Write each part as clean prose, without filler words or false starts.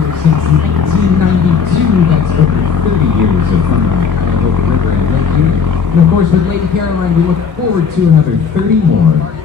here since 1992. That's over 30 years of fun on the Cuyahoga River and Lake Union. And of course, with Lady Caroline, we look forward to another 30 more.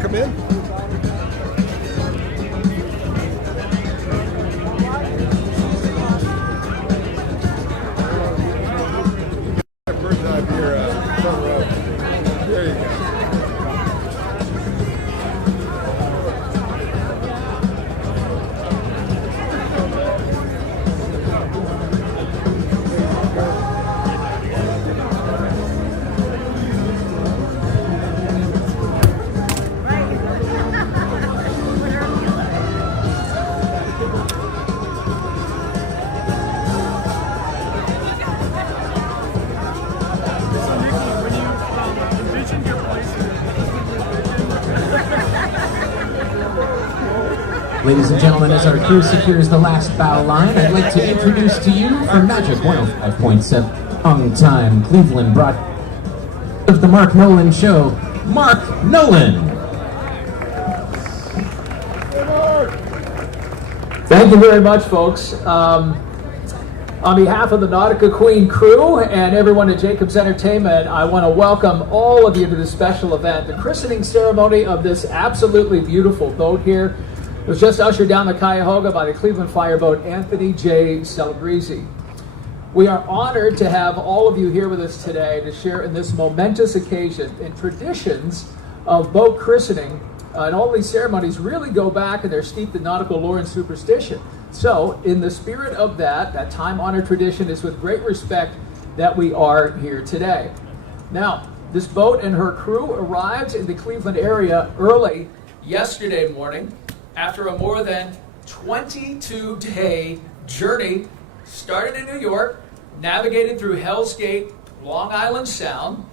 Come in. First time here, front row. There you go. Ladies and gentlemen, as our crew secures the last bow line, I'd like to introduce to you for Magic 105.7 on-time Cleveland broad of the Mark Nolan Show, Mark Nolan. Thank you very much, folks. On behalf of the Nautica Queen crew and everyone at Jacobs Entertainment, I want to welcome all of you to this special event, the christening ceremony of this absolutely beautiful boat here. It was just ushered down the Cuyahoga by the Cleveland fireboat Anthony J. Celebrezzi. We are honored to have all of you here with us today to share in this momentous occasion. And traditions of boat christening and all these ceremonies really go back and they're steeped in nautical lore and superstition. So, in the spirit of that time-honored tradition, is with great respect that we are here today. Now, this boat and her crew arrived in the Cleveland area early yesterday morning after a more than 22-day journey. Started in New York, navigated through Hell's Gate, Long Island Sound,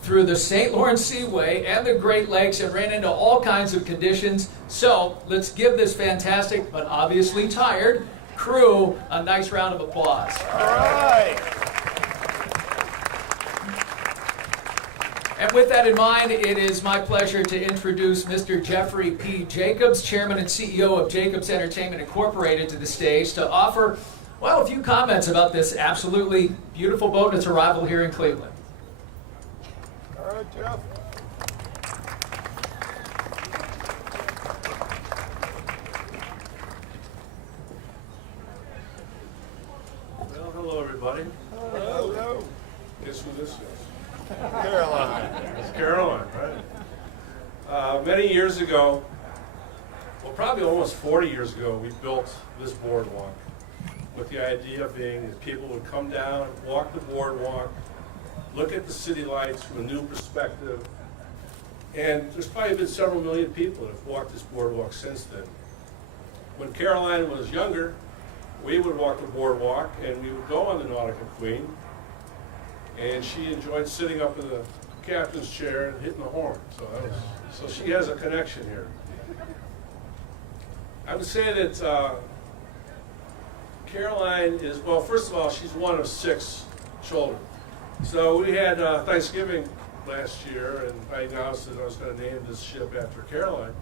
through the St. Lawrence Seaway and the Great Lakes, and ran into all kinds of conditions. So let's give this fantastic, but obviously tired, crew a nice round of applause. All right. And with that in mind, it is my pleasure to introduce Mr. Jeffrey P. Jacobs, Chairman and CEO of Jacobs Entertainment Incorporated, to the stage to offer, well, a few comments about this absolutely beautiful boat and its arrival here in Cleveland. All right, Jeff. Well, hello, everybody. Hello. Guess who this is? Caroline. It's Caroline, right? Many years ago, well, probably almost 40 years ago, we built this boardwalk with the idea being that people would come down, walk the boardwalk, look at the city lights from a new perspective, and there's probably been several million people that have walked this boardwalk since then. When Caroline was younger, we would walk the boardwalk and we would go on the Nautica Queen, and she enjoyed sitting up in the captain's chair and hitting the horn. So she has a connection here. I would say that Caroline is, well, first of all, she's one of 6 children. So we had Thanksgiving last year, and I announced that I was going to name this ship after Caroline.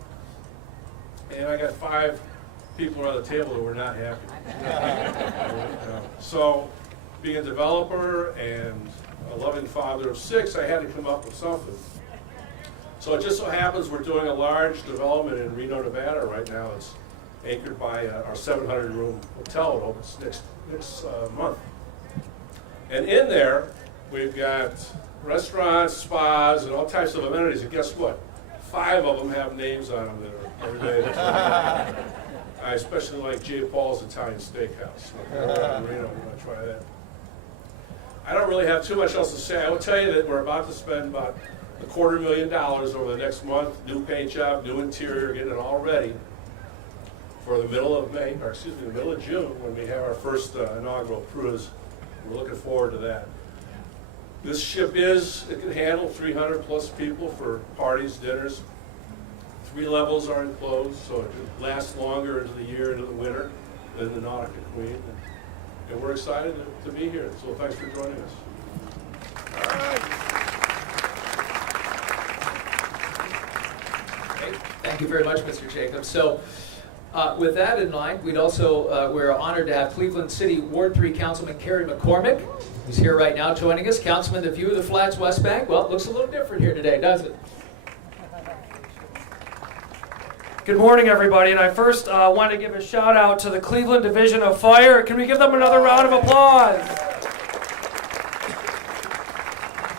And I got 5 people around the table that were not happy. So, being a developer and a loving father of 6, I had to come up with something. So it just so happens we're doing a large development in Reno, Nevada right now. It's anchored by our 700-room hotel. It opens next month. And in there, we've got restaurants, spas, and all types of amenities. And guess what? 5 of them have names on them that are related to me. I especially like J. Paul's Italian Steakhouse. In Reno, you want to try that? I don't really have too much else to say. I will tell you that we're about to spend about $250,000 over the next month. New paint job, new interior, getting it all ready for the middle of May, or excuse me, the middle of June, when we have our first inaugural cruise. We're looking forward to that. This ship it can handle 300 plus people for parties, dinners. 3 levels are enclosed, so it can last longer into the year, into the winter, than the Nautica Queen. And we're excited to be here, so thanks for joining us. All right. Okay. Thank you very much, Mr. Jacobs. So, with that in mind, we're honored to have Cleveland City Ward 3 Councilman McCormick, who's here right now joining us. Councilman, the view of the Flats West Bank, well, it looks a little different here today, doesn't it? Good morning, everybody, and I first want to give a shout out to the Cleveland Division of Fire. Can we give them another round of applause?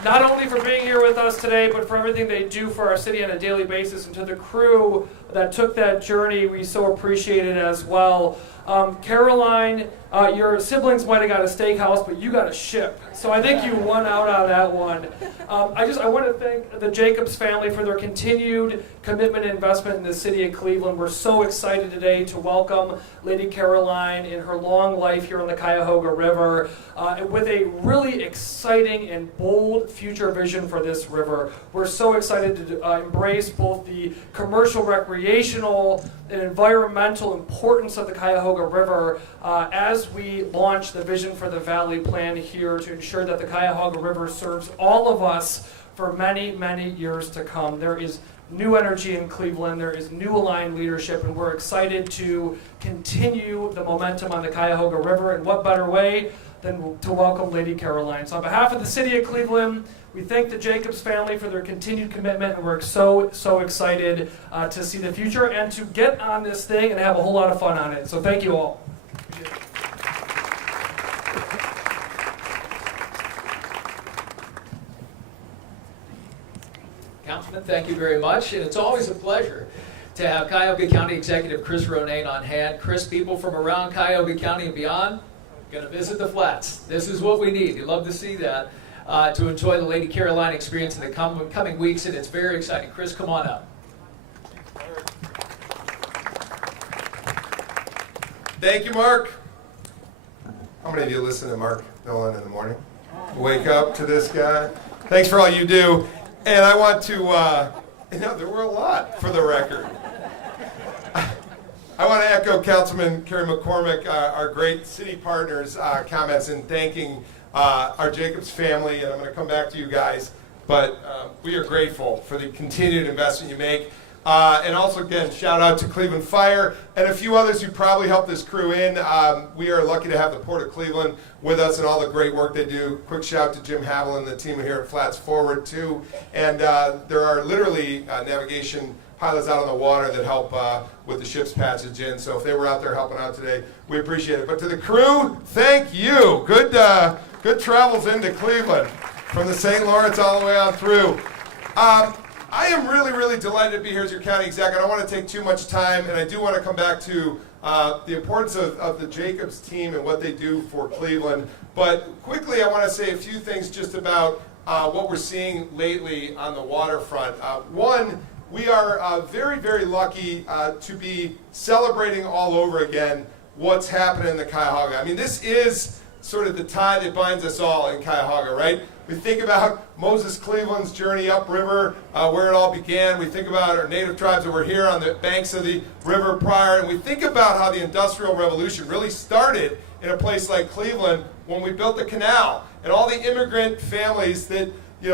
Not only for being here with us today, but for everything they do for our city on a daily basis, and to the crew that took that journey, we so appreciate it as well. Caroline, your siblings might have got a steakhouse, but you got a ship. So I think you won out on that one. I want to thank the Jacobs family for their continued commitment and investment in the city of Cleveland. We're so excited today to welcome Lady Caroline in her long life here on the Cuyahoga River with a really exciting and bold future vision for this river. We're so excited to embrace both the commercial, recreational, and environmental importance of the Cuyahoga River as we launch the Vision for the Valley plan here to ensure that the Cuyahoga River serves all of us for many, many years to come. There is new energy in Cleveland, there is new aligned leadership, and we're excited to continue the momentum on the Cuyahoga River. And what better way than to welcome Lady Caroline. So on behalf of the city of Cleveland, we thank the Jacobs family for their continued commitment, and we're so excited to see the future and to get on this thing and have a whole lot of fun on it. So thank you all. Councilman, thank you very much, and it's always a pleasure to have Cuyahoga County Executive Chris Rona on hand. Chris, people from around Cuyahoga County and beyond going to visit the Flats. This is what we need. You'd love to see that. To enjoy the Lady Caroline experience in the coming weeks, and it's very exciting. Chris, come on up. Thank you, Mark. How many of you listen to Mark Nolan in the morning? Wake up to this guy. Thanks for all you do. And I want to, there were a lot for the record. I want to echo Councilman McCormick, our great city partners' comments in thanking our Jacobs family, and I'm going to come back to you guys. but we are grateful for the continued investment you make. And also, again, shout out to Cleveland Fire and a few others who probably helped this crew in. We are lucky to have the Port of Cleveland with us and all the great work they do. Quick shout out to Jim Haviland and the team here at Flats Forward, too. And there are literally navigation pilots out on the water that help with the ship's passage in. So if they were out there helping out today, we appreciate it. But to the crew, thank you. Good travels into Cleveland from the St. Lawrence all the way on through. I am really, really delighted to be here as your county exec. I don't want to take too much time, and I do want to come back to the importance of the Jacobs team and what they do for Cleveland. But quickly, I want to say a few things just about what we're seeing lately on the waterfront. One, we are very, very lucky to be celebrating all over again what's happening in the Cuyahoga. I mean, this is sort of the tie that binds us all in Cuyahoga, right? We think about Moses Cleveland's journey upriver, where it all began. We think about our native tribes that were here on the banks of the river prior, and we think about how the Industrial Revolution really started in a place like Cleveland when we built the canal, and all the immigrant families that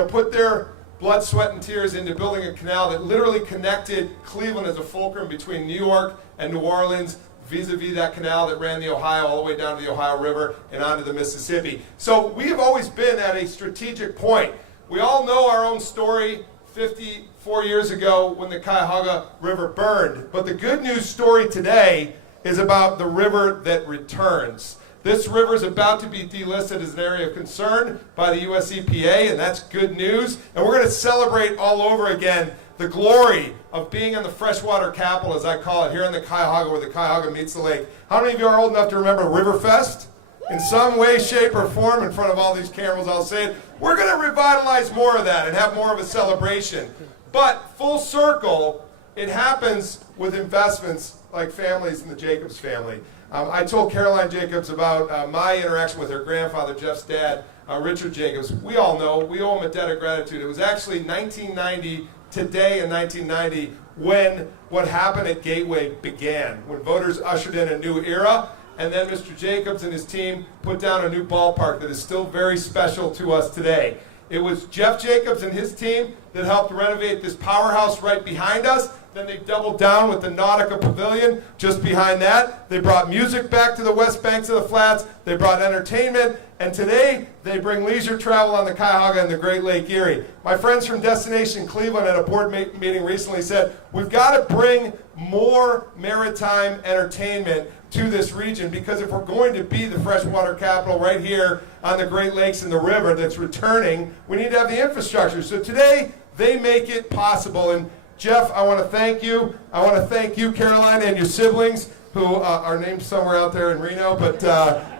put their blood, sweat, and tears into building a canal that literally connected Cleveland as a fulcrum between New York and New Orleans, vis-a-vis that canal that ran the Ohio all the way down to the Ohio River and onto the Mississippi. So we have always been at a strategic point. We all know our own story 54 years ago when the Cuyahoga River burned. But the good news story today is about the river that returns. This river is about to be delisted as an area of concern by the US EPA, and that's good news. And we're going to celebrate all over again the glory of being in the freshwater capital, as I call it, here in the Cuyahoga, where the Cuyahoga meets the lake. How many of you are old enough to remember Riverfest? In some way, shape, or form, in front of all these cameras, I'll say it. We're going to revitalize more of that and have more of a celebration. But full circle, it happens with investments like families in the Jacobs family. I told Caroline Jacobs about my interaction with her grandfather, Jeff's dad, Richard Jacobs. We all know, we owe him a debt of gratitude. It was actually 1990, today in 1990, when what happened at Gateway began, when voters ushered in a new era, and then Mr. Jacobs and his team put down a new ballpark that is still very special to us today. It was Jeff Jacobs and his team that helped renovate this powerhouse right behind us. Then they doubled down with the Nautica Pavilion just behind that. They brought music back to the west banks of the flats. They brought entertainment. And today, they bring leisure travel on the Cuyahoga and the Great Lake Erie. My friends from Destination Cleveland at a board meeting recently said, we've got to bring more maritime entertainment to this region, because if we're going to be the freshwater capital right here on the Great Lakes and the river that's returning, we need to have the infrastructure. So today, they make it possible. And Jeff, I want to thank you. I want to thank you, Caroline, and your siblings, who are named somewhere out there in Reno. But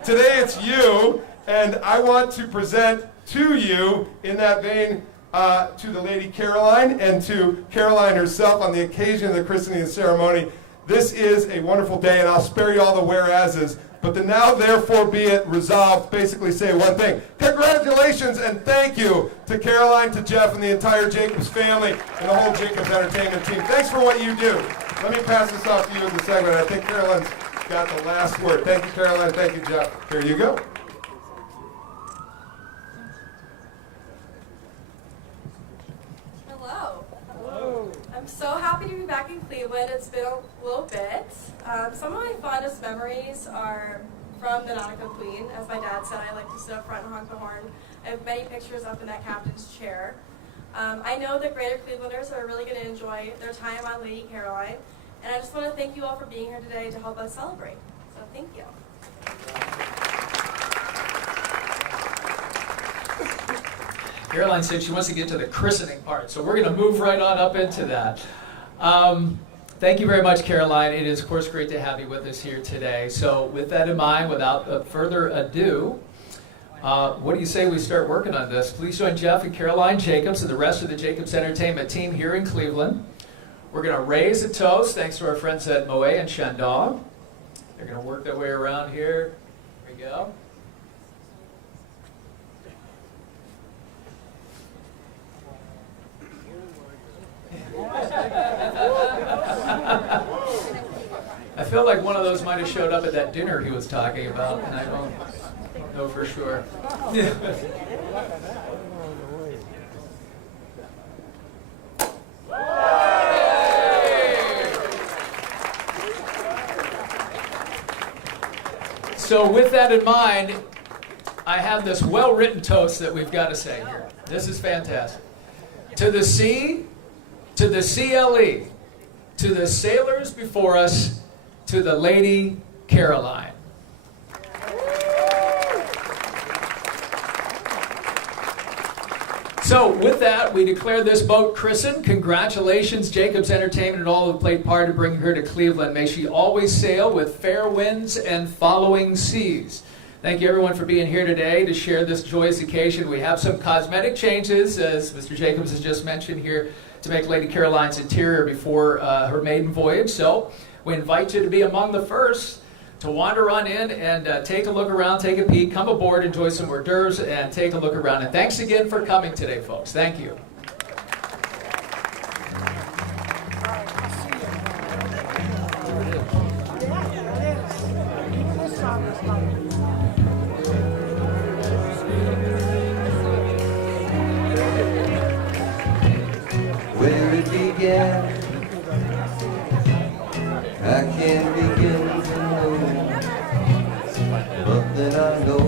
today it's you, and I want to present to you, in that vein, to the Lady Caroline and to Caroline herself on the occasion of the christening ceremony. This is a wonderful day, and I'll spare you all the whereases. But the now therefore be it resolved basically say one thing. Congratulations and thank you to Caroline, to Jeff, and the entire Jacobs family and the whole Jacobs Entertainment team. Thanks for what you do. Let me pass this off to you in the segment. I think Caroline's got the last word. Thank you, Caroline. Thank you, Jeff. Here you go. I'm so happy to be back in Cleveland. It's been a little bit. Some of my fondest memories are from the Nautica Queen. As my dad said, I like to sit up front and honk the horn. I have many pictures up in that captain's chair. I know that greater Clevelanders are really going to enjoy their time on Lady Caroline. And I just want to thank you all for being here today to help us celebrate. So thank you. Caroline said she wants to get to the christening part, so we're going to move right on up into that. Thank you very much, Caroline. It is, of course, great to have you with us here today. So with that in mind, without further ado, what do you say we start working on this? Please join Jeff and Caroline Jacobs and the rest of the Jacobs Entertainment team here in Cleveland. We're going to raise a toast, thanks to our friends at Moet and Chandon. They're going to work their way around here. Here we go. I feel like one of those might have showed up at that dinner he was talking about, and I don't know for sure. So with that in mind, I have this well-written toast that we've got to say here. This is fantastic. To the sea, to the CLE, to the sailors before us, to the Lady Caroline. So with that, we declare this boat christened. Congratulations, Jacobs Entertainment and all who played part in bringing her to Cleveland. May she always sail with fair winds and following seas. Thank you everyone for being here today to share this joyous occasion. We have some cosmetic changes, as Mr. Jacobs has just mentioned here, to make Lady Caroline's interior before her maiden voyage. So we invite you to be among the first to wander on in and take a look around, take a peek, come aboard, enjoy some hors d'oeuvres, and take a look around. And thanks again for coming today, folks. Thank you. Where it began, I can't begin to know, but then I know